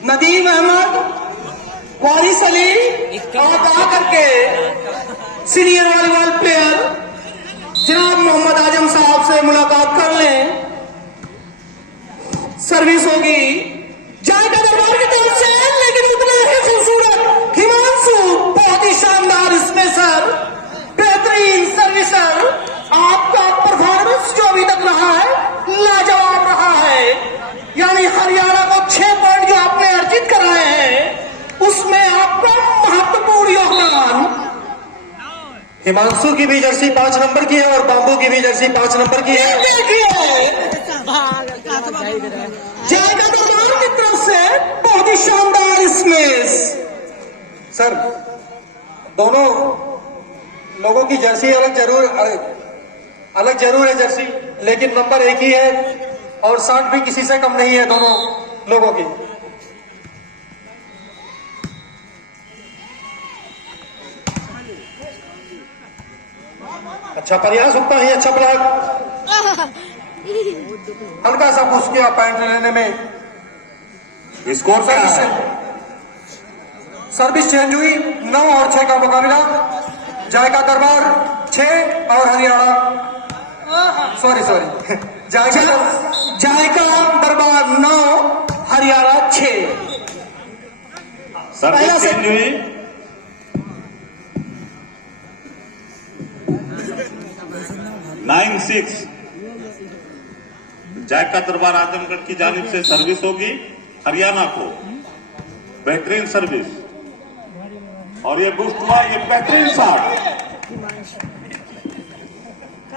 नदीम अहमद, वारिस अली, आप आकर के सीनियर वॉलीबॉल प्लेयर जनाब मोहम्मद आजम साहब से मुलाकात कर लें। सर्विस होगी जायका दरबार की तरफ से, लेकिन उतना ही खूबसूरत हिमांशु, बहुत ही शानदार इसमें सर, बेहतरीन सर्विसर। आपका परफॉर्मेंस जो अभी तक रहा है लाजवाब रहा है, यानी हरियाणा को 6 पॉइंट जो आपने अर्जित कराए हैं उसमें आपका महत्वपूर्ण योगदान। हिमांशु की भी जर्सी 5 नंबर की है और बाबू की भी जर्सी 5 नंबर की है। जायका दरबार की तरफ से बहुत ही शानदार इसमें सर दोनों लोगों की जर्सी अलग जरूर है जर्सी, लेकिन नंबर एक ही है और 60 भी किसी से कम नहीं है दोनों लोगों की। अच्छा प्रयास उतना ही अच्छा ब्लॉक, हल्का सा घुस गया पॉइंट लेने में। स्कोर सर्विस चेंज हुई, 9 और 6 का मुकाबला। जायका दरबार 6 और हरियाणा सॉरी जायका दरबार 9, हरियाणा 6। सर्विस चेंज हुई, 9-6 जायका दरबार आजमगढ़ की जानिब से सर्विस होगी हरियाणा को। बेहतरीन सर्विस और ये बूस्ट हुआ, ये बेहतरीन शॉट,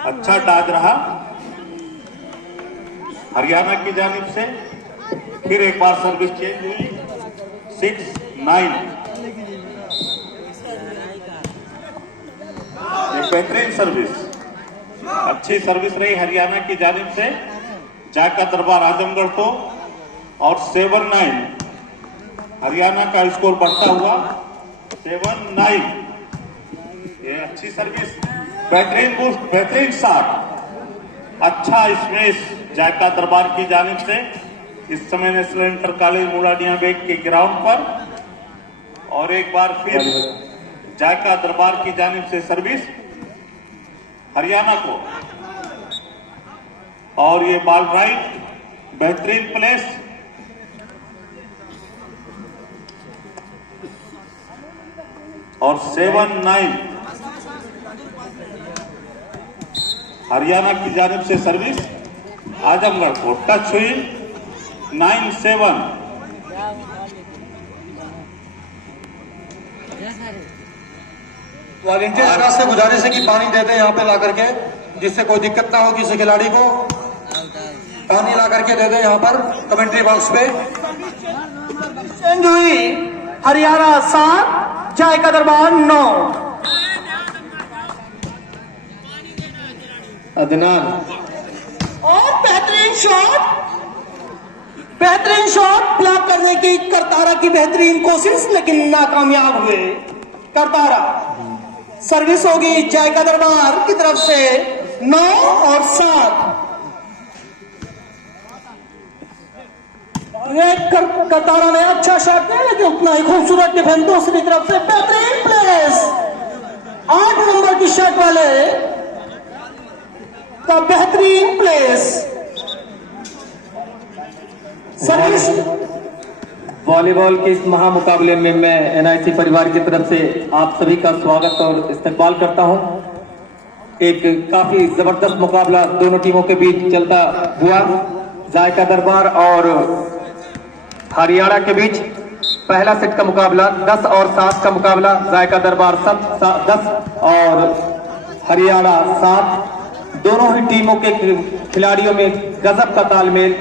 अच्छा डाज रहा हरियाणा की जानिब से। फिर एक बार सर्विस चेंज हुई, 6-9। ये बेहतरीन सर्विस, अच्छी सर्विस रही हरियाणा की जानिब से जायका दरबार आजमगढ़ को। और 7-9 हरियाणा का स्कोर बढ़ता हुआ 7-9। ये अच्छी सर्विस, बेहतरीन बूस्ट, बेहतरीन शॉट, अच्छा स्मेश जायका दरबार की जानिब से। इस समय नेशनल इंटर कॉलेज मुलाडिया बेग के ग्राउंड पर। और एक बार फिर जायका दरबार की जानिब से सर्विस हरियाणा को। और ये बॉल राइट, बेहतरीन प्लेस, और 7-9 हरियाणा की जानिब से सर्विस आजमगढ़ को। टच हुई 9-7। वॉलंटियर से गुजारिश है कि पानी दे दें यहाँ पे ला करके, जिससे कोई दिक्कत ना हो किसी खिलाड़ी को। पानी ला करके दे दें यहाँ पर कमेंट्री बॉक्स पे। चेंज हुई, हरियाणा 7, जायका दरबार 9। अदनान और बेहतरीन शॉट ब्लॉक करने की करतारा की बेहतरीन कोशिश, लेकिन नाकामयाब हुए करतारा। सर्विस होगी जायका दरबार की तरफ से 9 और 7। करतारा ने अच्छा शॉट किया, लेकिन उतना ही खूबसूरत डिफेंस दूसरी तरफ से। बेहतरीन प्लेस, 8 नंबर की शॉट वाले का बेहतरीन प्लेस। सर्विस वॉलीबॉल के इस महामुकाबले में मैं एनआईसी परिवार की तरफ से आप सभी का स्वागत और इस्तकबाल करता हूं। एक काफी जबरदस्त मुकाबला दोनों टीमों के बीच चलता हुआ। जायका दरबार और हरियाणा के बीच पहला सेट का मुकाबला 10 और 7 का मुकाबला। जायका दरबार 10 और हरियाणा 7। दोनों ही टीमों के खिलाड़ियों में गजब का तालमेल।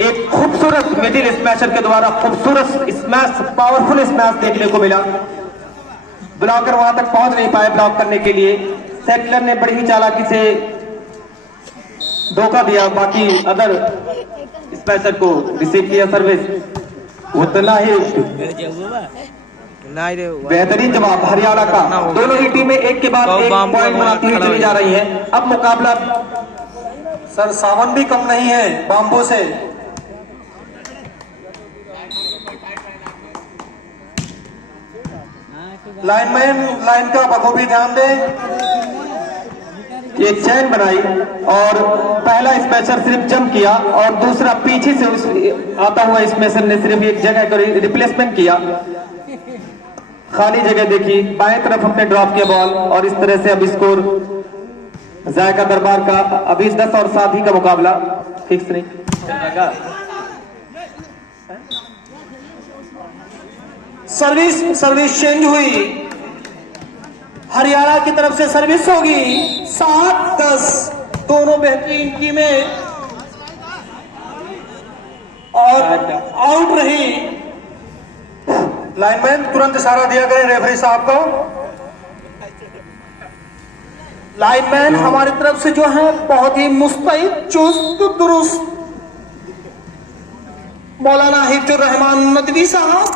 एक खूबसूरत मिडिल स्मैशर के द्वारा खूबसूरत स्मैश, पावरफुल स्मैश देखने को मिला। ब्लॉकर वहां तक पहुंच नहीं पाए ब्लॉक करने के लिए। सेटलर ने बड़ी ही चालाकी से धोखा दिया, बाकी अदर स्मैशर को रिसीव किया सर्विस। उतना ही बेहतरीन जवाब हरियाणा का। दोनों ही टीमें एक के बाद एक पॉइंट बनाती हुई चली जा रही हैं। अब मुकाबला सर सावन भी कम नहीं है बाम्बो से। लाइनमैन लाइन का बखूबी ध्यान दें। एक चैन बनाई और पहला स्मैशर सिर्फ जंप किया और दूसरा पीछे से आता हुआ स्मैशर ने सिर्फ एक जगह को रिप्लेसमेंट किया। खाली जगह देखी, बाएं तरफ हमने ड्रॉप किया बॉल और इस तरह से अब स्कोर जायका दरबार का अभी 10 और 7 ही का मुकाबला फिक्स नहीं। सर्विस चेंज हुई, हरियाणा की तरफ से सर्विस होगी। 7-10 दोनों बेहतरीन टीमें और आउट रही। लाइनमैन तुरंत इशारा दिया करें रेफरी साहब को। लाइनमैन हमारी तरफ से जो है बहुत ही मुस्तैद, चुस्त दुरुस्त मौलाना हिफ्जुर रहमान नदवी साहब,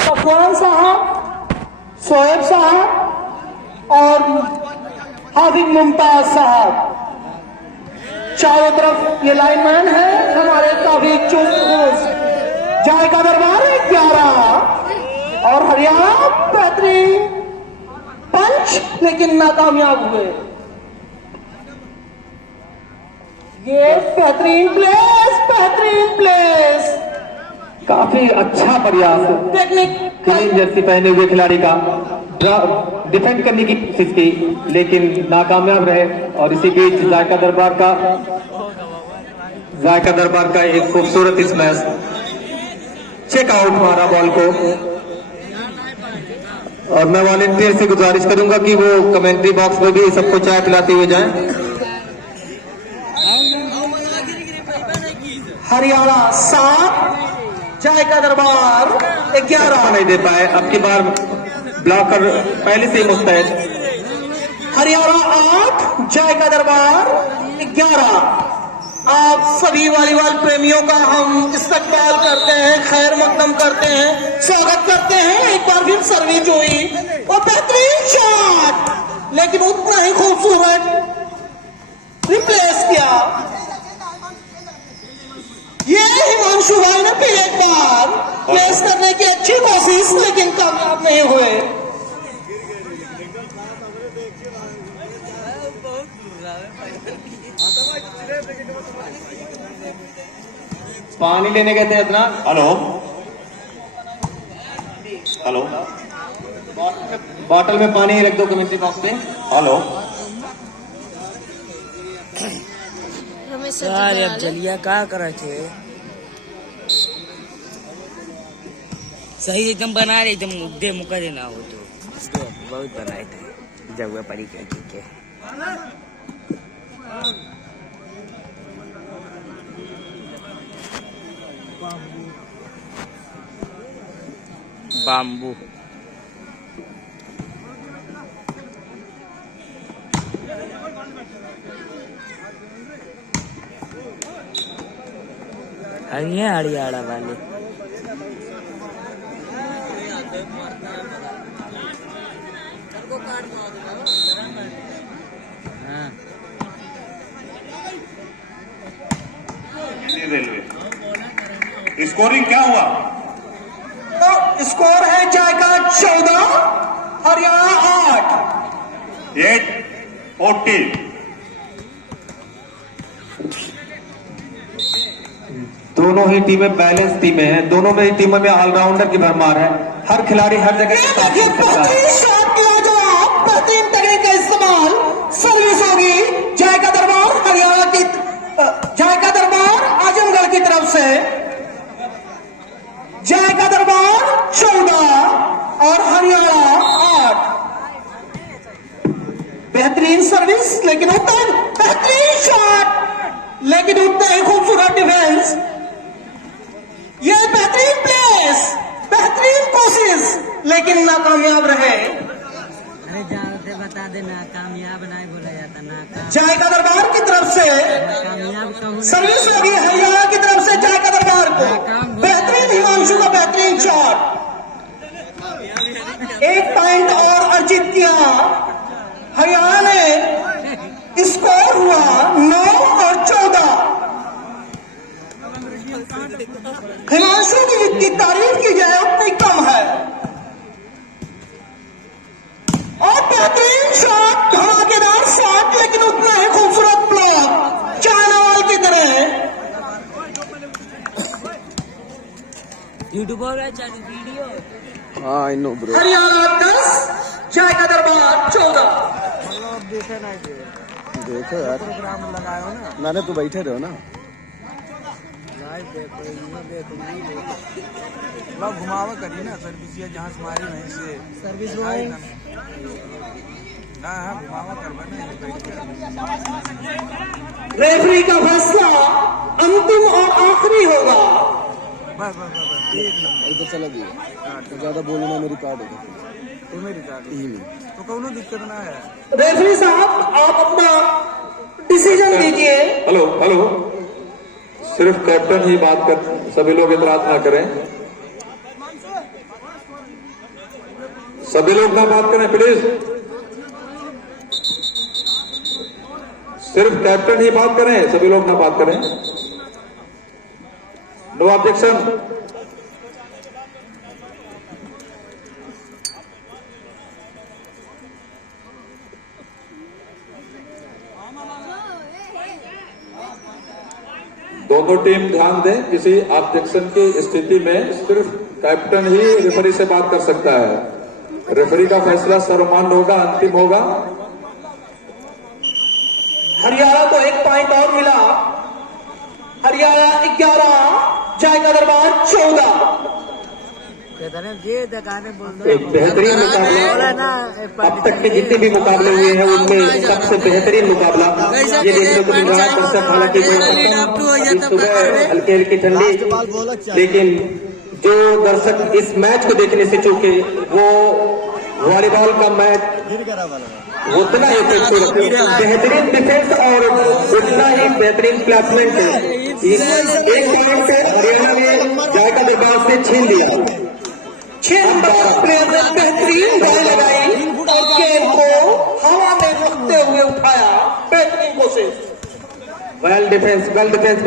सफवान साहब, शोएब साहब और हाफिज मुमताज साहब, चारों तरफ ये लाइनमैन है हमारे काफी चुस्त दुरुस्त। जायका दरबार 11 और हरियाणा बेहतरीन पंच लेकिन नाकामयाब हुए। ये बेहतरीन प्लेस काफी अच्छा प्रयास टेक्निक ग्रीन जर्सी पहने हुए खिलाड़ी का डिफेंड करने की कोशिश की लेकिन नाकामयाब रहे। और इसी बीच जायका दरबार का एक खूबसूरत स्मैश, चेक आउट मारा बॉल को। और मैं वॉलंटियर से गुजारिश करूंगा कि वो कमेंट्री बॉक्स में भी सबको चाय पिलाते हुए जाएं। हरियाणा 7, जायका दरबार 11 नहीं दे पाए। अब की बार ब्लॉकर पहले से ही मुस्तैद। हरियाणा 8, जायका दरबार 11। आप सभी वॉलीबॉल प्रेमियों का हम इस्तकबाल करते हैं, खैर मकदम करते हैं, स्वागत करते हैं। एक बार फिर सर्विस हुई और बेहतरीन शॉट लेकिन उतना ही खूबसूरत रिप्लेस किया। ये हिमांशु भाई ने फिर एक बार प्लेस करने की अच्छी कोशिश लेकिन कामयाब नहीं हुए। पानी लेने गए थे अपना। हेलो हेलो, बॉटल में पानी रख दो कमेंट्री बॉक्स में। हेलो यार अब जलिया का करे थे, सही एकदम बना रहे, एकदम मुद्दे मुका देना हो तो बहुत बनाए थे जगह पड़ी के बाम्बू हरियाणा वाले रेलवे स्कोरिंग क्या हुआ? तो स्कोर है जायका 14, हरियाणा 8। 8-14। दोनों ही टीमें बैलेंस टीमें हैं, दोनों में ही टीमों में ऑलराउंडर की भरमार है। हर खिलाड़ी हर जगह शॉट किया जवाब, बेहतरीन टेक्निक का इस्तेमाल। सर्विस होगी जायका दरबार हरियाणा की, जायका दरबार आजमगढ़ की तरफ से। जायका दरबार 14 और हरियाणा 8। बेहतरीन सर्विस लेकिन उतना बेहतरीन शॉट लेकिन उतना ही खूबसूरत डिफेंस। ये बेहतरीन प्लेस, बेहतरीन कोशिश लेकिन नाकामयाब रहे। अरे जानते बता दे ना, कामयाब नहीं बोला जाता ना। जायका दरबार की तरफ से कामयाब कहूँ सर्विस होगी हरियाणा की तरफ से जायका दरबार को। बेहतरीन हिमांशु का बेहतरीन शॉट, 1 पॉइंट और अर्जित किया हरियाणा ने। स्कोर हुआ 9 और 14। हिमांशु की जितनी तारीफ की जाए उतनी कम है। धमाकेदार शॉट, लेकिन उतना ही खूबसूरत ब्लॉक चाइनावाल की तरह। यूट्यूबर है चाहे वीडियो। हरियाणा 10, जायका दरबार 14। देखो यार, प्रोग्राम लगाए हो ना, मैंने तो बैठे रहो ना। लाइव देखो, इनमें देखो, लोग घुमावा करी ना सर्विस, जहाँ से मारी वहीं से सर्विस ना हाँ घुमावा करवा ना। रेफरी का फैसला अंतिम और आखिरी होगा। बस एक नंबर इधर चला गया, तो ज्यादा बोलना मेरी कार्ड है तो मेरी कार्ड तो कोनो दिक्कत ना है। रेफरी साहब, आप अपना डिसीजन दीजिए। हेलो हेलो, सिर्फ कैप्टन ही बात कर, सभी लोग इतराज ना करें, सभी लोग ना बात करें प्लीज। सिर्फ कैप्टन ही बात करें, सभी लोग ना बात करें। No objection. दोनों टीम ध्यान दें, किसी ऑब्जेक्शन की स्थिति में सिर्फ कैप्टन ही रेफरी से बात कर सकता है। रेफरी का फैसला सर्वमान्य होगा, अंतिम होगा। हरियाणा को 1 पॉइंट और मिला। हरियाणा 11, जायका दरबार 14। एक बेहतरीन मुकाबला, अब तक के जितने भी मुकाबले हुए हैं उनमें सबसे बेहतरीन मुकाबला ये देखने को मिल रहा है। दर्शक हालांकि सुबह हल्की हल्की ठंडी, लेकिन जो दर्शक इस मैच को देखने से चूके वो वॉलीबॉल का मैच उतना ही बेहतरीन डिफेंस और उतना ही बेहतरीन प्लेसमेंट है। एक पॉइंट हरियाणा ने जायका दरबार से छीन लिया। 6 नंबर प्लेयर ने बेहतरीन बॉल लगाई और गेंद को हवा में रखते हुए उठाया। बेहतरीन कोशिश। वेल डिफेंस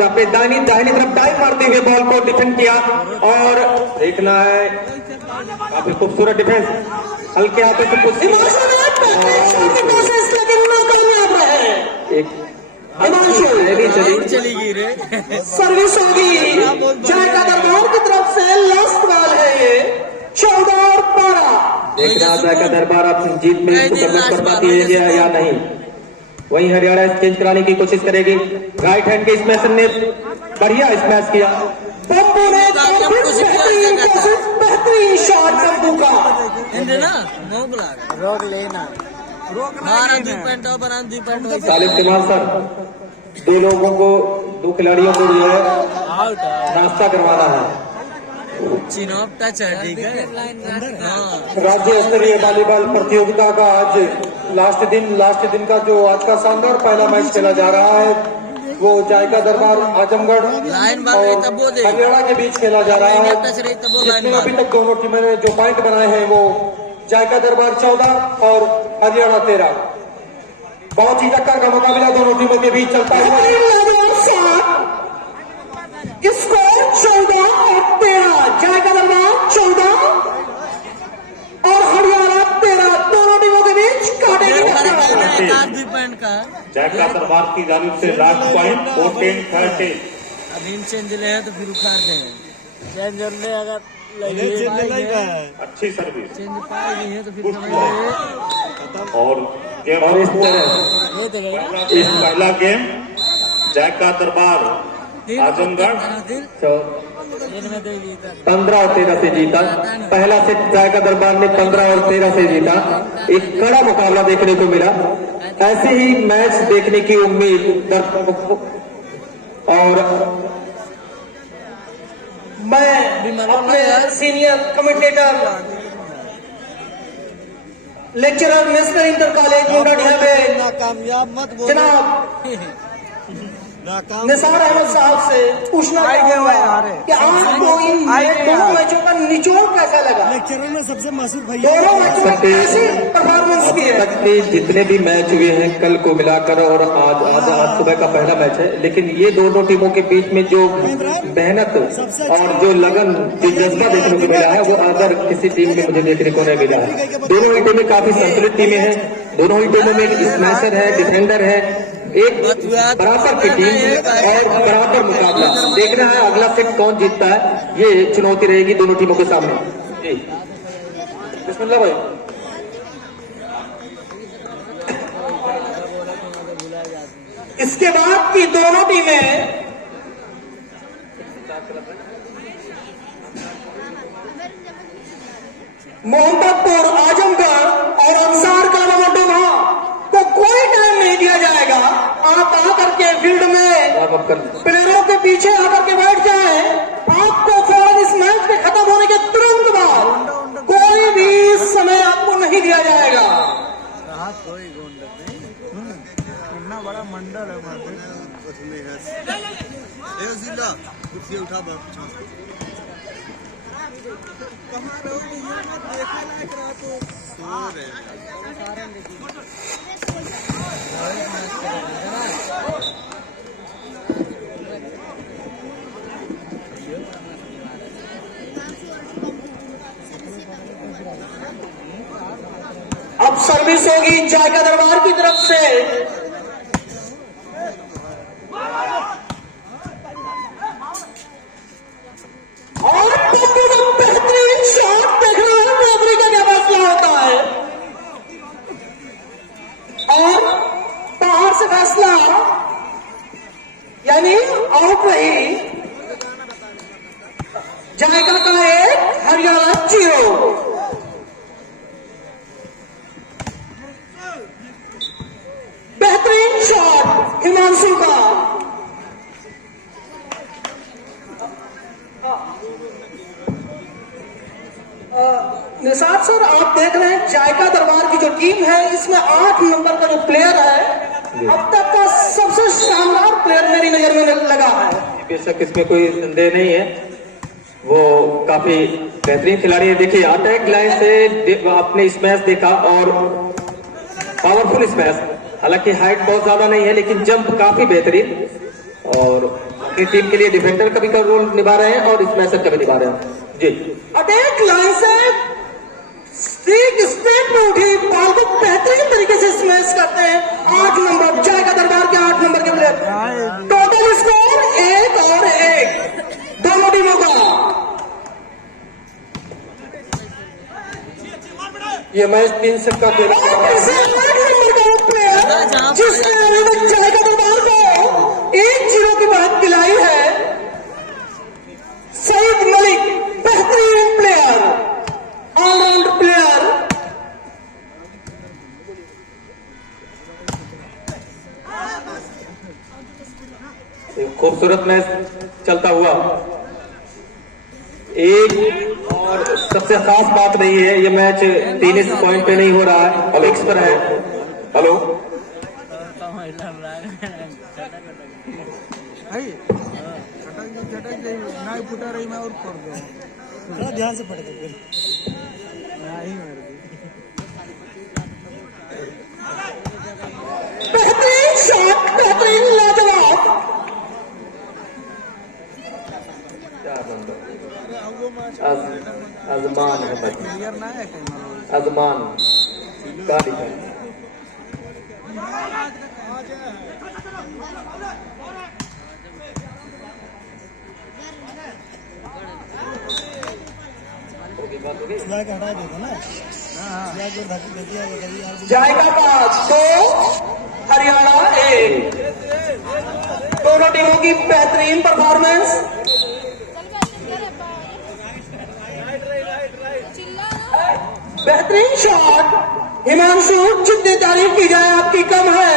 अपने दाहिनी तरफ डाइव मारते हुए बॉल को डिफेंड किया और देखना है काफी खूबसूरत डिफेंस। हल्के हाथों से कुछ हिमांशु ने बेहतरीन शॉट की कोशिश, लेकिन नाकामयाब रहे। एक चली गई रे। सर्विस होगी जायका दरबार की तरफ से। लास्ट बॉल है ये, 14 और 12। देखना जायका दरबार अपनी जीत में इसको कन्वर्ट कर पाती है या नहीं। वहीं हरियाणा चेंज कराने की कोशिश करेगी। राइट हैंड के स्मैशर ने बढ़िया स्मैश किया। बम्बू ने बेहतरीन कोशिश, बेहतरीन शॉट बम्बू का। रोक लेना, सालिम तिवारी सर, 2 लोगों को 2 खिलाड़ियों को जो है नाश्ता करवाना है। चिनॉप टच है, ठीक है। राज्य स्तरीय वॉलीबॉल प्रतियोगिता का आज लास्ट दिन का जो आज का शानदार पहला मैच खेला जा रहा है वो जायका दरबार आजमगढ़ और हरियाणा के बीच खेला जा रहा है। जितने अभी तक दोनों टीमों ने जो पॉइंट बनाए हैं वो जायका दरबार 14 और हरियाणा 13। बहुत ही टक्कर का मुकाबला दोनों टीमों के बीच चलता है। स्कोर 14 और 13। जायका दरबार 14 और हरियाणा 13। दोनों टीमों के बीच कांटे की टक्कर। जायका दरबार की जानिब से लास्ट पॉइंट 14-13। अभी चेंज ले तो फिर उखाड़ देंगे। चेंज ले अगर अच्छी सर्विस चेंज पाए नहीं है तो फिर और इस पहला गेम जायका दरबार आजमगढ़ 15 और 13 से जीता। पहला सेट जायका दरबार ने 15 और 13 से जीता। एक कड़ा मुकाबला देखने को मिला। ऐसे ही मैच देखने की उम्मीद दर्शकों और मैं अपने senior commentator lecturer national inter college Mundadiya में जनाब निसार अहमद साहब से पूछना चाहूंगा कि आपको इन दोनों मैचों का निचोड़ कैसा लगा? लेक्चरर में सबसे मशहूर भैया दोनों मैचों में कैसी परफॉर्मेंस की है? तक के जितने भी मैच हुए हैं कल को मिलाकर और आज सुबह का पहला मैच है, लेकिन ये दोनों टीमों के बीच में जो मेहनत और जो लगन जो जज्बा देखने को मिला है वो अदर किसी टीम में मुझे देखने को नहीं मिला है। दोनों टीमें काफी संतुलित टीमें हैं। दोनों ही टीमों में स्मैशर है, डिफेंडर है, एक बराबर की टीम और बराबर मुकाबला। देखना है अगला सेट कौन जीतता है, ये चुनौती रहेगी दोनों टीमों के सामने। जी बिस्मिल्लाह भाई। इसके बाद की दोनों टीमें मोहम्मदपुर, आजमगढ़ और अंसार का डोभा को कोई टाइम नहीं दिया जाएगा। आप आकर के फील्ड में प्लेयरों के पीछे आकर के बैठ जाएं। आपको फौरन इस मैच के खत्म होने के तुरंत बाद कोई भी समय आपको नहीं दिया जाएगा। रहा कोई गोंड नहीं, इतना बड़ा मंडल है कुर्सी उठा कहाँ रहोगे, देखा लायक रहा तो सो रहे। अब सर्विस होगी जायका दरबार की तरफ से। और बेहतरीन शॉट देखना है, बेहतरी का क्या फैसला होता है और बाहर से फैसला यानी आउट रही जायका का 1, हरियाणा 0। बेहतरीन शॉट हिमांशु का। निसार सर, आप देख रहे हैं जायका दरबार की जो टीम है इसमें 8 नंबर का जो प्लेयर है अब तक का सबसे शानदार प्लेयर मेरी नजर में लगा है। बेशक इसमें कोई संदेह नहीं है, वो काफी बेहतरीन खिलाड़ी है। देखिए अटैक लाइन से आपने स्मैश देखा और पावरफुल स्मैश, हालांकि हाइट बहुत ज्यादा नहीं है लेकिन जंप काफी बेहतरीन, और अपनी टीम के लिए डिफेंडर का भी रोल निभा रहे हैं और स्मैशर का भी निभा रहे हैं। जी अटैक लाइन से स्ट्रेट में उठी बॉल को बेहतरीन तरीके से स्मैश करते हैं 8 नंबर जायका दरबार के 8 नंबर के प्लेयर। टोटल स्कोर 1 और 1 दोनों टीमों का। ये मैच 3 सेट का खेल जिसने जायका दरबार को 1-0 की बात दिलाई है, सईद मलिक बेहतरीन प्लेयर, ऑलराउंड प्लेयर। खूबसूरत मैच चलता हुआ। एक और सबसे खास बात रही है, ये मैच टेनिस पॉइंट पे नहीं हो रहा है, ऑलिक्स पर है। हेलो नहीं फुटा रही, मैं और कर दूँ थोड़ा ध्यान से पढ़े फिर। बेहतरीन शॉट, बेहतरीन लाजवाब। आजमान है भाई, क्लियर ना है कहीं आजमान का लिखा है। फ्लैग हटा देगा ना, फ्लैग ढक दिया कभी। जायका का 2, हरियाणा 1। दोनों टीमों की बेहतरीन परफॉर्मेंस। बेहतरीन शॉट हिमांशु, जितनी तारीफ की जाए आपकी कम है।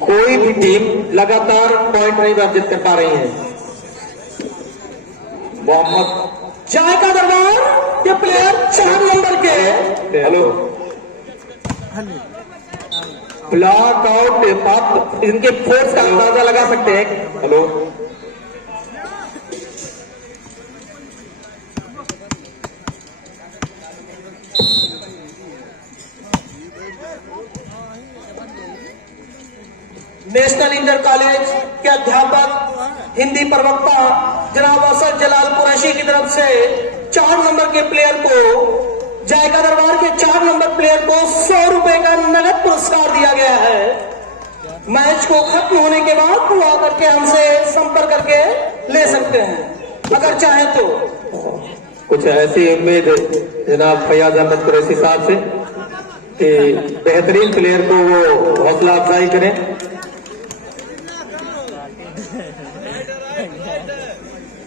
कोई भी टीम लगातार पॉइंट नहीं अर्जित कर पा रही है। मोहम्मद जायका दरबार के प्लेयर 4 नंबर के। हेलो ब्लॉक आउट, आप इनके फोर्स का अंदाजा लगा सकते हैं। हेलो नेशनल इंटर कॉलेज के अध्यापक हिंदी प्रवक्ता जनाब असद जलाल कुरैशी की तरफ से 4 नंबर के प्लेयर को जायका दरबार के 4 नंबर प्लेयर को 100 रुपए का नगद पुरस्कार दिया गया है। मैच को खत्म होने के बाद वो आकर के हमसे संपर्क करके ले सकते हैं अगर चाहे तो। कुछ ऐसी उम्मीद जनाब फैयाज अहमद कुरैशी साहब से कि बेहतरीन प्लेयर को वो हौसला अफजाई करें।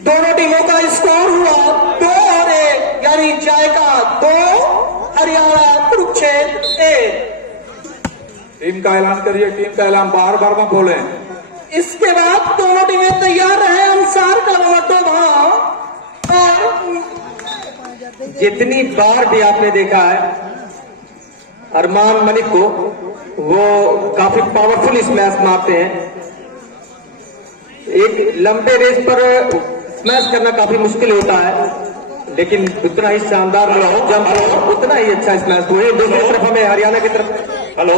दोनों टीमों का स्कोर हुआ 2-1, यानी जायका 2, हरियाणा कुरुक्षेत्र 1। टीम का ऐलान करिए, टीम का ऐलान बार बार मत बोले। इसके बाद दोनों टीमें तैयार रहे। अंसार क्लब डोभा और जितनी बार भी आपने देखा है अरमान मलिक को, वो काफी पावरफुल स्मैश मारते हैं। एक लंबे रेस पर स्मैश करना काफी मुश्किल होता है, लेकिन उतना ही शानदार जंप हो, उतना ही अच्छा स्मैश हुए। दूसरी तरफ हमें हरियाणा की तरफ हेलो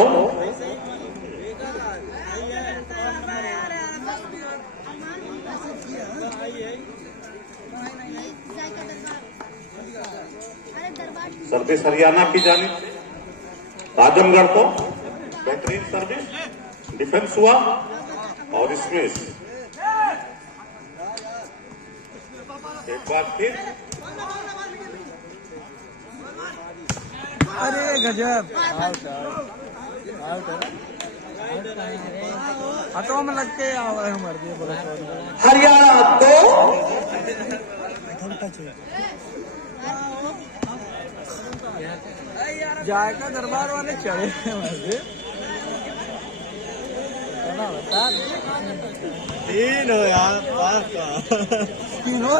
सर्विस हरियाणा की जानिब से आजमगढ़ को बेहतरीन सर्विस, डिफेंस हुआ और स्मेश। एक बार फिर अरे गजब हाथों में लग के मर दिए बोला। हरियाणा 2, जायका दरबार वाले चढ़े मर तीन हो यार, 5 का 3 हो।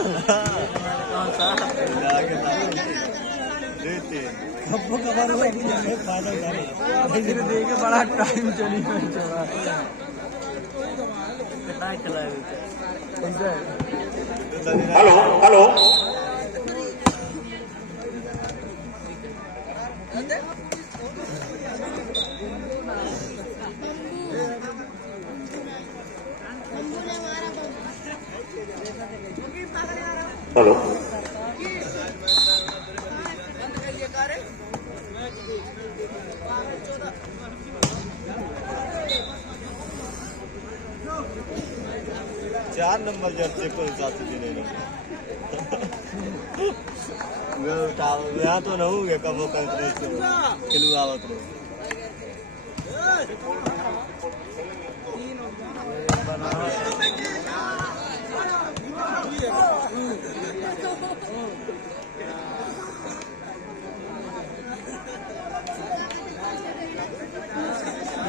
कब्बो कबार हुआ कि नहीं, फायदा उठा धीरे देखे बड़ा टाइम चली hello hello hello 4 number Jersey को हिसाब से देने मैं उठा यहाँ तो नहीं हूँ कब वो खिलू आवत रहो।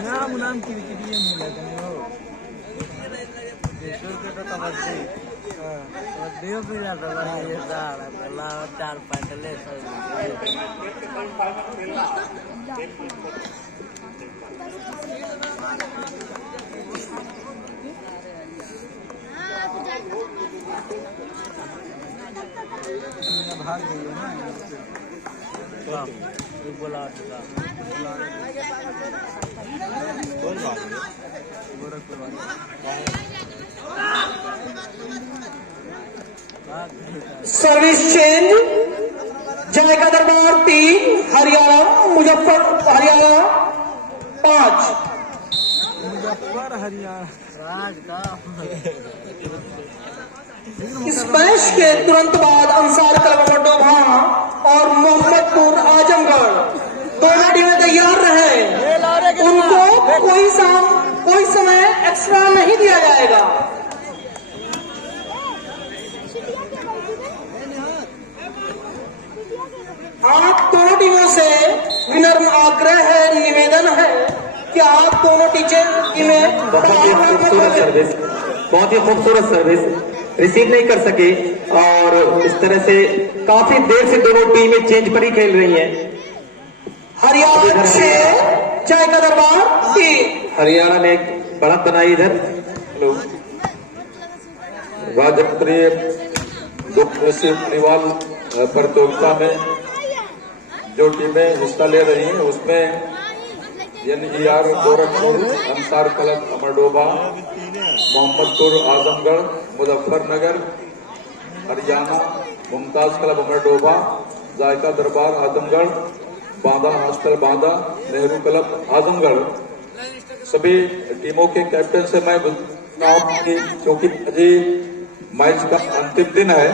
नाम नाम की मिला देव भी जाता था ये 4-5 ले भाग गई है ना बोला कौन बात गोरखपुर सर्विस चेंज, जायका दरबार 3, हरियाणा 5। मुजफ्फर हरियाणा स्मैश के तुरंत बाद अंसार क्लब डोभा और मोहम्मदपुर आजमगढ़ दोनों टीमें तैयार रहे। उनको कोई समय एक्स्ट्रा नहीं दिया जाएगा। आप दोनों टीमों से विनम्र आग्रह है, निवेदन है कि आप दोनों टीमें बहुत ही खूबसूरत सर्विस रिसीव नहीं कर सके और इस तरह से काफी देर से दोनों टीमें चेंज पर ही खेल रही हैं। हरियाणा 6, जायका दरबार 3। हरियाणा ने एक बढ़त बनाई इधर। राज्य स्तरीय निवाल प्रतियोगिता में जो टीमें हिस्सा ले रही हैं उसमें NER Gorakhpur, Ansar club Amardoba, Mohammadpur Azamgarh, Muzaffarnagar, Haryana Mumtaz club Amardoba, Zaika Darbar Azamgarh, Banda hostel Banda, Nehru club Azamgarh, सभी टीमों के कैप्टन से मैं क्योंकि अभी मैच का अंतिम दिन है,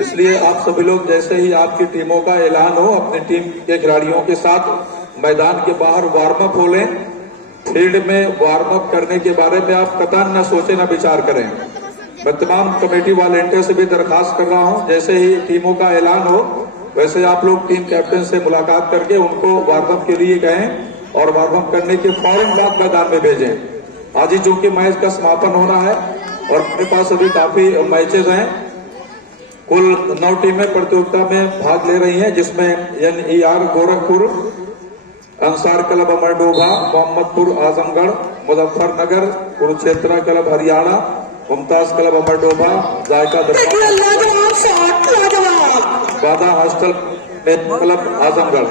इसलिए आप सभी लोग जैसे ही आपकी टीमों का ऐलान हो अपनी टीम के खिलाड़ियों के साथ मैदान के बाहर वार्म अप हो लें। फील्ड में वार्म अप करने के बारे में आप कतई न सोचे न विचार करें। मैं तमाम कमेटी वॉलेंटियर से भी दरखास्त कर रहा हूं, जैसे ही टीमों का ऐलान हो वैसे आप लोग टीम कैप्टन से मुलाकात करके उनको वार्म अप के लिए कहें और वार्म अप करने के फौरन बाद मैदान में भेजें। आज ही चूंकि मैच का समापन होना है और मेरे पास अभी काफी मैचेस हैं, कुल 9 टीमें प्रतियोगिता में भाग ले रही हैं, जिसमें NER Gorakhpur, Ansar club Amardobha, Mohammadpur Azamgarh, Muzaffarnagar, Kurukshetra club Haryana, Mumtaz club Amardobha, Zaika देखिए लाजवाब शॉट, लाजवाब। Banda hostel club Azamgarh.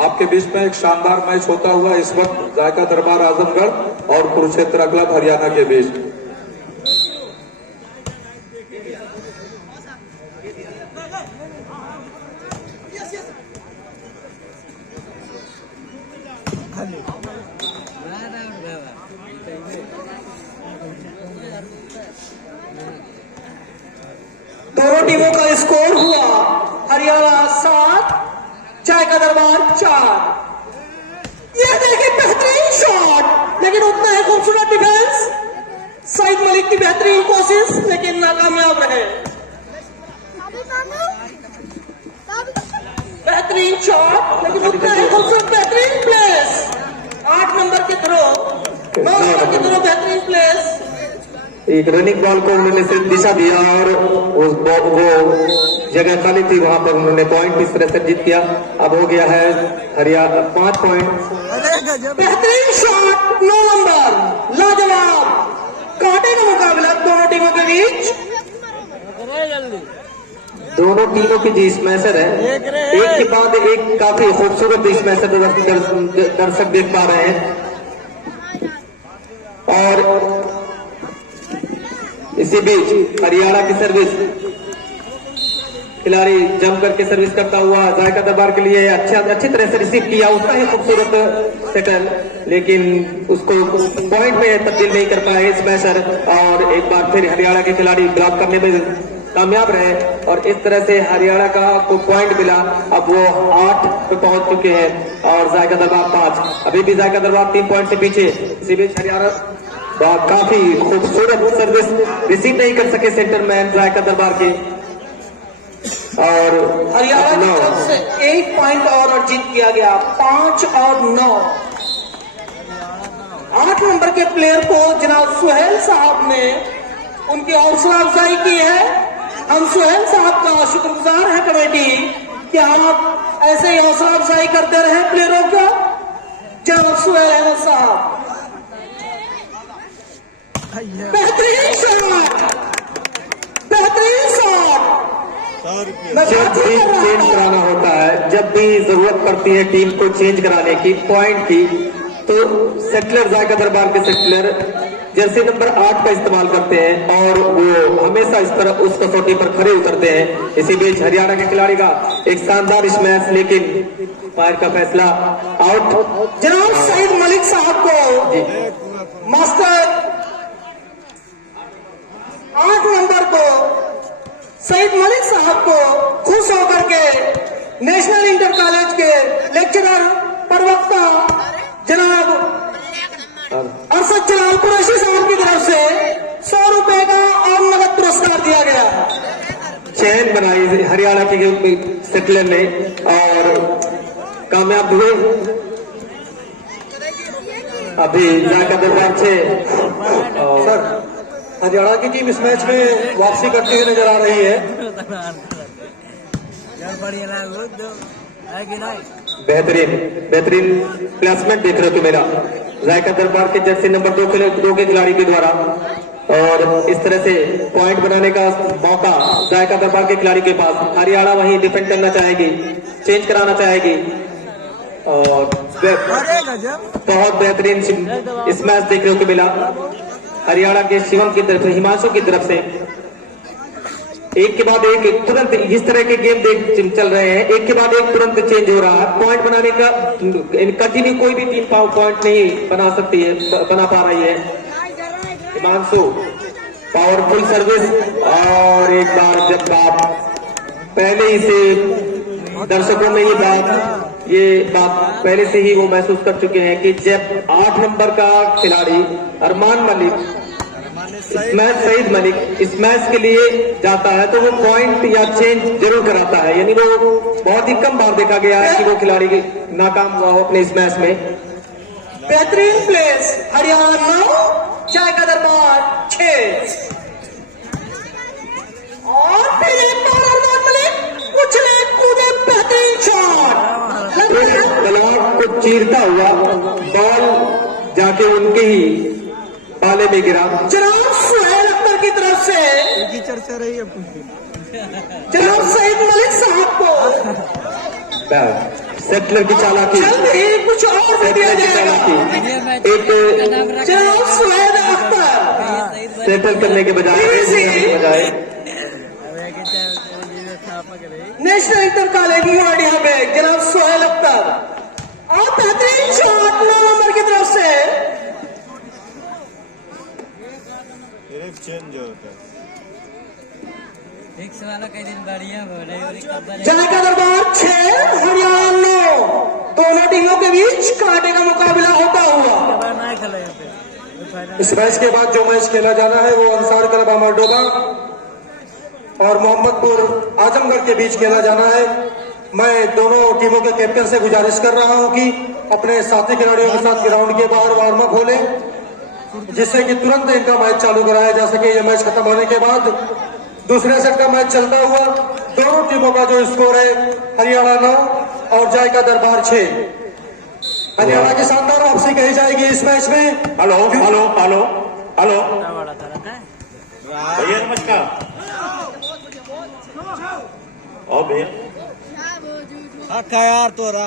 आपके बीच में एक शानदार मैच होता हुआ इस वक्त जायका दरबार आजमगढ़ और कुरुक्षेत्र क्लब हरियाणा के बीच। दोनों टीमों का स्कोर हुआ हरियाणा 7, जायका दरबार 4। यह देखिए बेहतरीन शॉट, लेकिन उतना है खूबसूरत डिफेंस। सईद मलिक की बेहतरीन कोशिश लेकिन नाकामयाब रहे। बेहतरीन शॉट लेकिन उतना है खूबसूरत, बेहतरीन प्लेस। 8 नंबर के थ्रो, 9 नंबर के थ्रो बेहतरीन प्लेस। एक रनिंग बॉल को उन्होंने सिर्फ दिशा दिया और वो जगह खाली थी, वहां पर उन्होंने पॉइंट इस तरह से जीत किया। अब हो गया है हरियाणा 5 पॉइंट। बेहतरीन शॉट, 9 नंबर, लाजवाब। कांटे का मुकाबला दोनों टीमों के बीच। दोनों टीमों की जी स्मैशर है, एक के बाद एक काफी खूबसूरत स्मैशर दर्शक देख पा रहे हैं। और इसी बीच हरियाणा की सर्विस, खिलाड़ी जम करके सर्विस करता हुआ जायका दरबार के लिए अच्छी तरह से रिसीव किया, उसका ही खूबसूरत सेटल, लेकिन उसको पॉइंट में तब्दील नहीं कर पाए स्मैशर। और एक बार फिर हरियाणा के खिलाड़ी ब्लॉक करने में कामयाब रहे और इस तरह से हरियाणा का को पॉइंट मिला। अब वो 8 पे पहुंच चुके हैं और जायका दरबार 5। अभी भी जायका दरबार 3 पॉइंट से पीछे। इसी बीच हरियाणा काफी खूबसूरत सर्विस रिसीव नहीं कर सके सेंटरमैन जायका दरबार के, और हरियाणा की तरफ से 1 पॉइंट और जीत किया गया। 5 और 9। 8 नंबर के प्लेयर को जनाब सुहेल साहब ने उनकी हौसला अफजाई की है। हम सुहेल साहब का शुक्रगुजार है कमेटी कि आप ऐसे ही हौसला अफजाई करते रहे प्लेयरों का। जनाब सुहेल अहमद साहब, बेहतरीन शॉट, बेहतरीन शॉट। जब भी चेंज कराना होता है, जब भी जरूरत पड़ती है टीम को चेंज कराने की, पॉइंट की, तो सेटलर जायका दरबार के सेटलर जर्सी नंबर 8 का इस्तेमाल करते हैं और वो हमेशा इस तरह उस कसौटी पर खड़े उतरते हैं। इसी बीच हरियाणा के खिलाड़ी का एक शानदार स्मैश, लेकिन फायर का फैसला आउट। जनाब सईद मलिक साहब को मास्टर 8 नंबर को सईद मलिक साहब को खुश होकर के नेशनल इंटर कॉलेज के लेक्चरर प्रवक्ता जनाब अरशद जलाल कुरैशी साहब की तरफ से 100 रुपए का और नगद पुरस्कार दिया गया। चैन बनाई हरियाणा के सेटलर ने और कामयाब हुए। अभी जायका दरबार 6। सर, हरियाणा की टीम इस मैच में वापसी करती हुई नजर आ रही है। बेहतरीन प्लेसमेंट देख रहे हो मेरा जायका दरबार के जर्सी नंबर 2 के खिलाड़ी के द्वारा, और इस तरह से पॉइंट बनाने का मौका जायका दरबार के खिलाड़ी के पास। हरियाणा वहीं डिफेंड करना चाहेगी, चेंज कराना चाहेगी और बहुत बेहतरीन स्मैश देख रहे हो मिला हरियाणा के शिवम की तरफ से, हिमांशु की तरफ से। एक के बाद एक तुरंत इस तरह के गेम चल रहे हैं, एक के बाद एक तुरंत चेंज हो रहा है। पॉइंट बनाने का कंटिन्यू कोई भी टीम पॉइंट नहीं बना सकती है, बना पा रही है। हिमांशु पावरफुल सर्विस, और एक बार जब बात पहले ही से दर्शकों में ये बात पहले से ही वो महसूस कर चुके हैं कि जब 8 नंबर का खिलाड़ी अरमान मलिक सईद मलिक इस मैच के लिए जाता है तो वो पॉइंट या चेंज जरूर कराता है, यानी वो बहुत ही कम बार देखा गया है कि वो खिलाड़ी नाकाम हुआ हो अपने इस मैच में। बेहतरीन प्लेस हरियाणा 9, जायका दरबार 6। और फिर एक बार अरमान मलिक उछले कूदे बेहतरीन शॉट, ब्लॉक को चीरता हुआ बॉल जाके उनके ही पाले में गिरा। जनाब सुहेल अख्तर की तरफ से की चर्चा रही है जनाब सईद मलिक साहब को सेटलर की चालाकी, जल्द ही कुछ और भी दिया जाएगा। एक जनाब सुहेल अख्तर सेटल करने के बजाय नेशनल इंटर कॉलेज अवार्ड यहाँ पे जनाब सुहेल अख्तर और बेहतरीन शॉट 9 नंबर की तरफ से। चेंज होता है फिक्स वाला कई दिन बढ़िया बोले और जायका दरबार 6 हरियाणा 9, दोनों टीमों के बीच कांटे का मुकाबला होता हुआ। ना खेला यहाँ पे इस मैच के बाद जो मैच खेला जाना है वो अंसार क्लब अमरडोबा और मोहम्मदपुर आजमगढ़ के बीच खेला जाना है। मैं दोनों टीमों के कैप्टन से गुजारिश कर रहा हूं कि अपने साथी खिलाड़ियों के साथ ग्राउंड के बाहर वार्म अप हो लें, जिससे कि तुरंत इनका मैच चालू कराया जा सके। यह मैच खत्म होने के बाद दूसरे सेट का मैच चलता हुआ दोनों टीमों का जो स्कोर है हरियाणा 9 और जायका दरबार 6। हरियाणा की शानदार वापसी कही जाएगी इस मैच में। हेलो हेलो हेलो हेलो भैया नमस्कार। और भैया अच्छा यार तोरा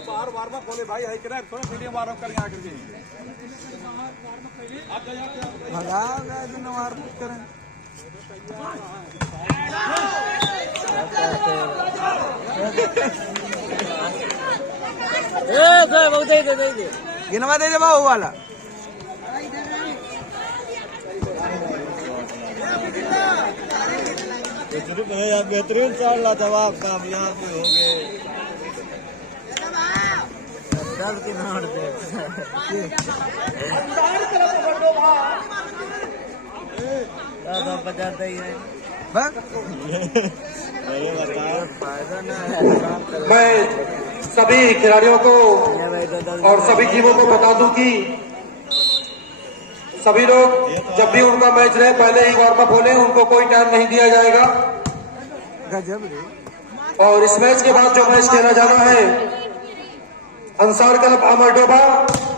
बार वार्म अप बोले भाई है कि नहीं, थोड़ा मीडियम वार्म अप कर यहाँ करके भगा गए दिन वार्म अप करें। गिनवा दे बाबू वाला बेहतरीन चाल रहा था, आप कामयाब भी हो गए। की नोट दे तो बजाते ही है फायदा ना है। मैं सभी खिलाड़ियों को और सभी टीमों को बता दूं कि सभी लोग जब भी उनका मैच रहे पहले ही वार्म अप हो लें, उनको कोई टाइम नहीं दिया जाएगा। गजब रे। और इस मैच के बाद जो मैच खेला जाना है अंसार क्लब अमरडोबा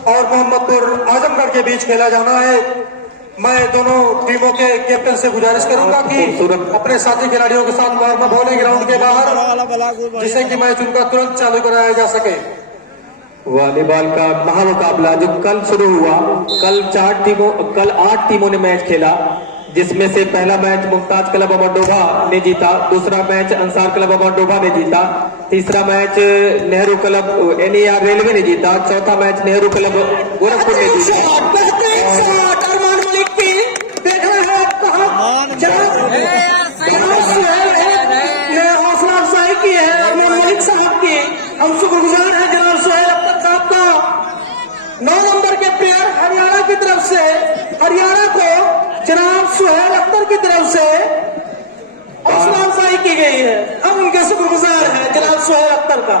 और मोहम्मदपुर आजमगढ़ के बीच खेला जाना है। मैं दोनों टीमों के कैप्टन से गुजारिश करूंगा कि अपने साथी खिलाड़ियों के साथ वार्म अप हो लें ग्राउंड के बाहर, जिससे कि मैच उनका तुरंत चालू कराया जा सके। वॉलीबॉल का महामुकाबला जो कल शुरू हुआ, कल 8 टीमों ने मैच खेला, जिसमें से पहला मैच मुमताज क्लब अमरडोबा ने जीता, दूसरा मैच अंसार क्लब अमरडोबा ने जीता, तीसरा match Nehru club NER railway ने जीता, चौथा मैच नेहरू क्लब गोरखपुर ने जीता। अरमान मलिक की देख रहे हैं हौसला अफजाई की है अरमान मलिक साहब की। हम शुक्रगुजार हैं जनाब सुहेल अख्तर साहब का। 9 नंबर के प्लेयर हरियाणा की तरफ से, हरियाणा को जनाब सुहेल अख्तर की तरफ से हौसला अफजाई की गई है। हम उनके शुक्रगुजार हैं जनाब सुहेल अख्तर का।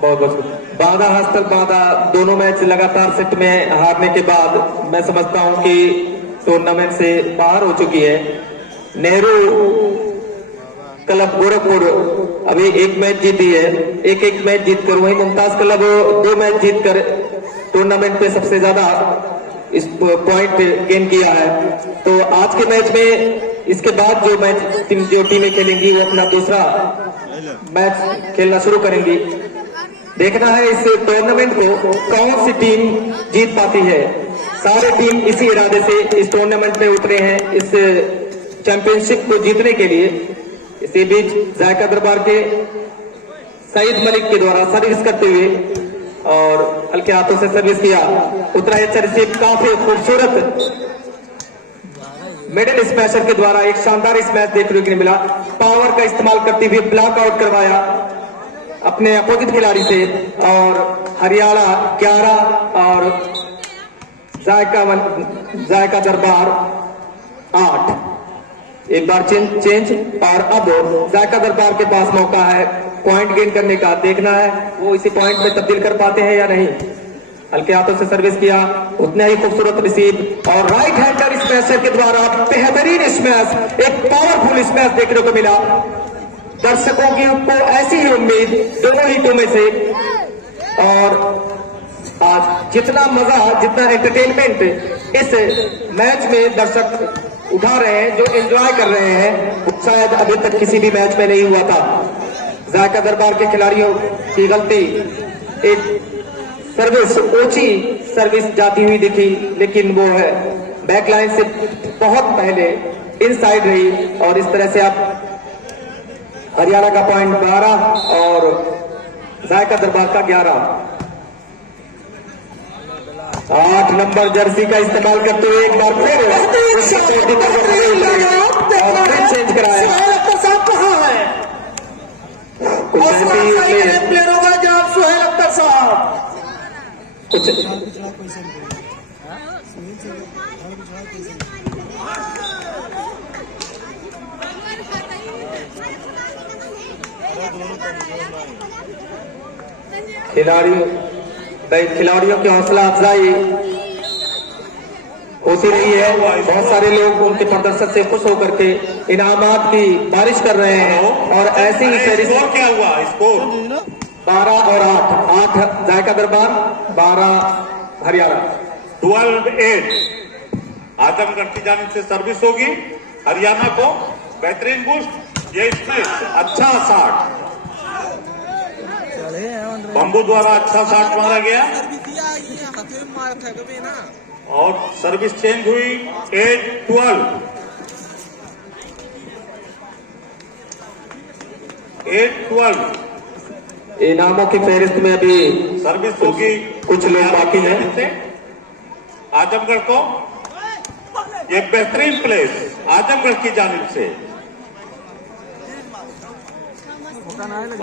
बहुत बहुत बाधा हस्तक बाधा, दोनों मैच लगातार सेट में हारने के बाद मैं समझता हूं कि टूर्नामेंट से बाहर हो चुकी है। नेहरू क्लब गोरखपुर अभी 1 मैच जीती है, एक मैच जीतकर, वहीं मुमताज क्लब 2 मैच जीतकर टूर्नामेंट पे सबसे ज्यादा इस पॉइंट गेन किया है। तो आज के मैच में इसके बाद जो टीमें खेलेंगी वो अपना दूसरा मैच खेलना शुरू करेंगी। देखना है इस टूर्नामेंट को कौन सी टीम जीत पाती है। सारे टीम इसी इरादे से इस टूर्नामेंट में उतरे हैं, इस चैंपियनशिप को जीतने के लिए। इसी बीच जायका दरबार के सईद मलिक के द्वारा सर्विस करते हुए और हल्के हाथों से सर्विस किया, उतरा है रिसीव, काफी खूबसूरत मिडिल स्मैशर के द्वारा एक शानदार स्मैश देखने को मिला। पावर का इस्तेमाल करते हुए ब्लॉक आउट करवाया अपने अपोजिट खिलाड़ी से, और हरियाणा 11 और जायका दरबार 8। एक बार चेंज और अब जायका दरबार के पास मौका है पॉइंट गेन करने का। देखना है वो इसी पॉइंट में तब्दील कर पाते हैं या नहीं। हल्के हाथों से सर्विस किया, उतना ही खूबसूरत रिसीव और राइट हैंडर स्मैशर के द्वारा बेहतरीन स्मैश, एक पावरफुल स्मैश देखने को मिला। दर्शकों की को ऐसी ही उम्मीद दोनों हिटों में से, और आज जितना मजा, जितना एंटरटेनमेंट इस मैच में दर्शक उठा रहे हैं, जो एंजॉय कर रहे हैं, वो शायद अभी तक किसी भी मैच में नहीं हुआ था। जायका दरबार के खिलाड़ियों की गलती, एक सर्विस ऊंची सर्विस जाती हुई दिखी, लेकिन वो है बैकलाइन से बहुत पहले इनसाइड रही, और इस तरह से आप हरियाणा का पॉइंट 12 और जायका दरबार का 11। 8 नंबर जर्सी का इस्तेमाल करते हुए एक बार फिर चेंज कराया। कहाँ है प्लेयर होगा जनाब सुहेल अख्तर साहब। कुछ पिछड़ा क्वेश्चन सुनील से पिछड़ा क्वेश्चन खिलाड़ियों की हौसला अफजाई होती रही है। बहुत सारे लोग उनके प्रदर्शन से खुश होकर के इनामात की बारिश कर रहे हैं, और ऐसे ही स्कोर क्या हुआ? स्कोर 12 और 8 जायका दरबार, 12 हरियाणा। 12-8 आजमगढ़ की जानिब से सर्विस होगी हरियाणा को। बेहतरीन बूस्ट, ये इसमें अच्छा 60 बम्बू द्वारा अच्छा 60 मारा गया, और सर्विस चेंज हुई 8-12। 8-12 इनामों की फहरिस्त में अभी सर्विस होगी कुछ लोग बाकी हैं। आजमगढ़ को ये बेहतरीन प्लेस आजमगढ़ की जानिब से।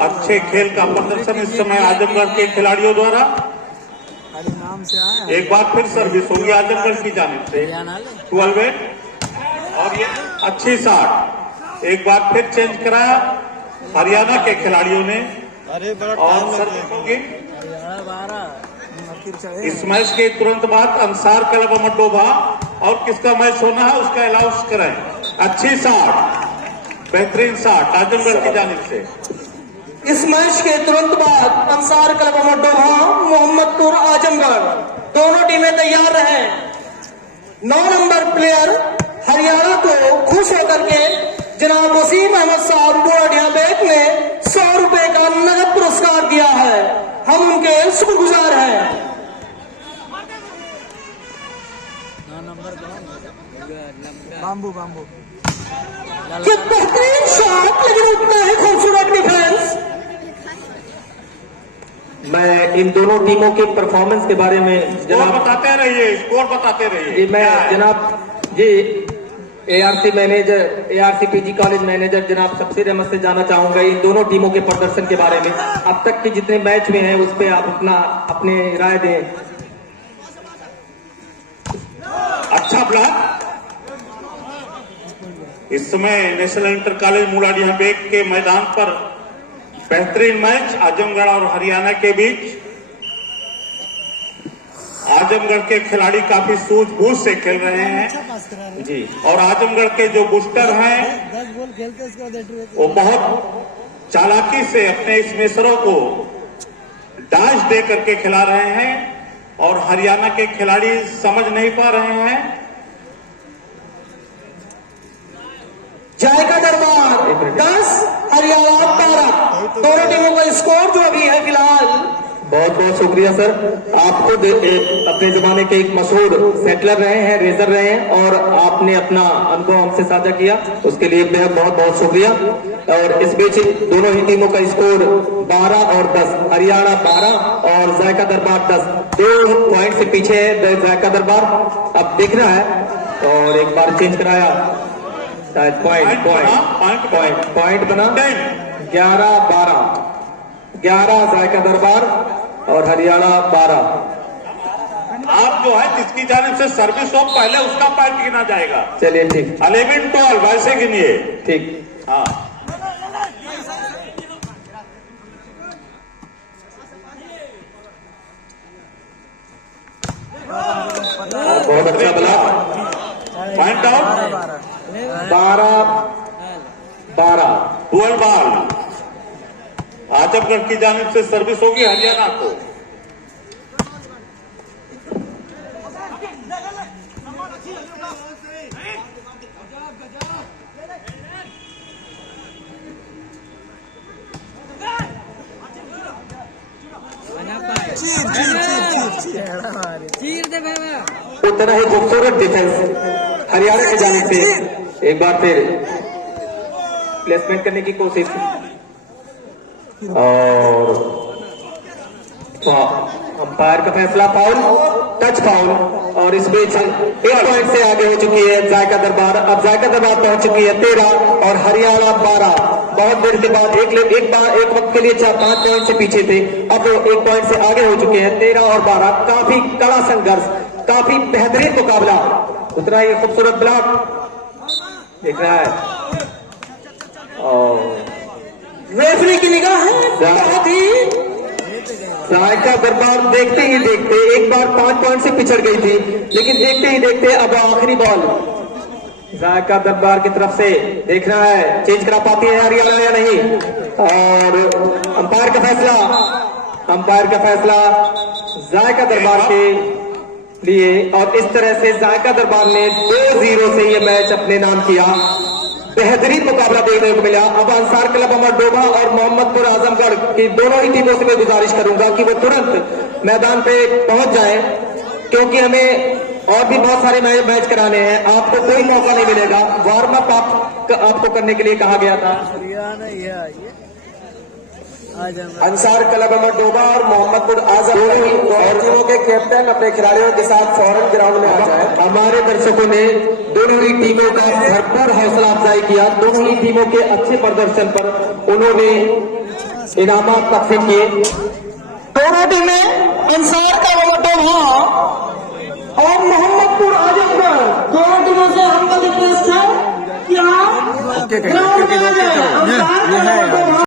अच्छे खेल का प्रदर्शन इस समय आजमगढ़ के खिलाड़ियों द्वारा। नाम से आया। एक बार फिर सर्विस होगी आजमगढ़ की जानिब से 12-8, और ये अच्छी 60। एक बार फिर चेंज कराया हरियाणा के खिलाड़ियों ने, और सर्विस होगी। इस मैच के तुरंत बाद अंसार क्लब मडोभा और किसका मैच होना है उसका अनाउंस करें। अच्छी 60, बेहतरीन 60 आजमगढ़ की जानिब से। इस मैच के तुरंत बाद अंसार क्लब मडोभा, मोहम्मदपुर, आजमगढ़ दोनों टीमें तैयार रहें। 9 नंबर प्लेयर हरियाणा को खुश होकर के जनाब वसीम अहमद साहब बोर्डिया बैक ने 100 रुपए का नगद पुरस्कार दिया है। हम उनके शुक्रगुजार हैं। बाम्बू ये बेहतरीन शॉट, लेकिन उतना ही खूबसूरत डिफेंस। मैं इन दोनों टीमों के परफॉर्मेंस के बारे में स्कोर बताते रहिए, स्कोर बताते रहिए। मैं जनाब जी ARC manager, ARC PG college manager जनाब शमशीर अहमद से जानना चाहूंगा इन दोनों टीमों के प्रदर्शन के बारे में। अब तक के जितने मैच हुए हैं उस पर आप अपने राय दें। अच्छा ब्लॉक। इस समय नेशनल इंटर कॉलेज मुलाडिया बेग के मैदान पर बेहतरीन मैच आजमगढ़ और हरियाणा के बीच। आजमगढ़ के खिलाड़ी काफी सूझबूझ से खेल रहे हैं जी, और आजमगढ़ के जो बूस्टर हैं 10 बॉल खेल के उसके बाद वो बहुत चालाकी से अपने स्मेशरों को डैश दे करके खिला रहे हैं, और हरियाणा के खिलाड़ी समझ नहीं पा रहे हैं। जायका दरबार 10 हरियाणा 12, दोनों टीमों का स्कोर जो अभी है फिलहाल बहुत बहुत शुक्रिया सर। आप खुद अपने जमाने के एक मशहूर सेटलर रहे हैं, रेजर रहे हैं, और आपने अपना अनुभव हमसे साझा किया, उसके लिए बहुत बहुत शुक्रिया। और इस बीच दोनों ही टीमों का स्कोर 12 और 10, हरियाणा 12 और जायका दरबार 10, 2 पॉइंट से पीछे है जायका दरबार। अब देखना है, और एक बार चेंज कराया शायद पॉइंट बना 11-12, 11 जायका दरबार और हरियाणा 12। आप जो है जिसकी जानिब से सर्विस हो पहले उसका पॉइंट गिना जाएगा। चलिए ठीक, 11-12 वैसे गिनिए। ठीक। हाँ, बहुत अच्छा बना, point out 12-12। Dual ball Azamgarh की जानिब से सर्विस होगी हरियाणा को। चीर दे बाबा। उतना ही खूबसूरत डिफेंस हरियाणा की जानिब से, एक बार फिर प्लेसमेंट करने की कोशिश, और अंपायर का फैसला फाउल, टच फाउल। और इस बीच 1 पॉइंट से आगे हो चुकी है जायका दरबार। अब जायका दरबार पहुंच चुकी है 13 और हरियाणा 12। बहुत देर के बाद एक वक्त के लिए 4-5 पॉइंट से पीछे थे, अब 1 पॉइंट से आगे हो चुके हैं 13 और 12। काफी कड़ा संघर्ष, काफी बेहतरीन मुकाबला, उतना ही खूबसूरत ब्लॉक दिख रहा है। और रेफरी की निगाह है बहुत ही। जायका दरबार देखते ही देखते एक बार 5 पॉइंट से पिछड़ गई थी, लेकिन देखते ही देखते अब आखिरी बॉल जायका दरबार की तरफ से देखना है चेंज करा पाती है हरियाणा या नहीं। और अंपायर का फैसला जायका दरबार के लिए, और इस तरह से जायका दरबार ने 2-0 से ये मैच अपने नाम किया। बेहतरीन मुकाबला देखने को मिला। अब अंसार क्लब अमरडोभा और मोहम्मदपुर आजमगढ़ की दोनों ही टीमों से मैं गुजारिश करूंगा कि वो तुरंत मैदान पे पहुंच जाएं, क्योंकि हमें और भी बहुत सारे मैच कराने हैं। आपको कोई मौका नहीं मिलेगा, वार्म अप आपको करने के लिए कहा गया था। हरियाणा ये आइए अंसार क्लब अमरडोभा और मोहम्मदपुर आजमगढ़ और टीमों के कैप्टन अपने खिलाड़ियों के साथ फौरन ग्राउंड में आ जाए। हमारे दर्शकों ने दोनों ही टीमों का भरपूर हौसला अफजाई किया। दोनों ही टीमों के अच्छे प्रदर्शन पर उन्होंने इनामात तकसीम किए। दोनों टीमें अंसार का अमरडोभा और मोहम्मदपुर आजमगढ़ दोनों टीमों से हमको रिक्वेस्ट है कि आप ग्राउंड में आ जाए। अंसार का अमरडोभा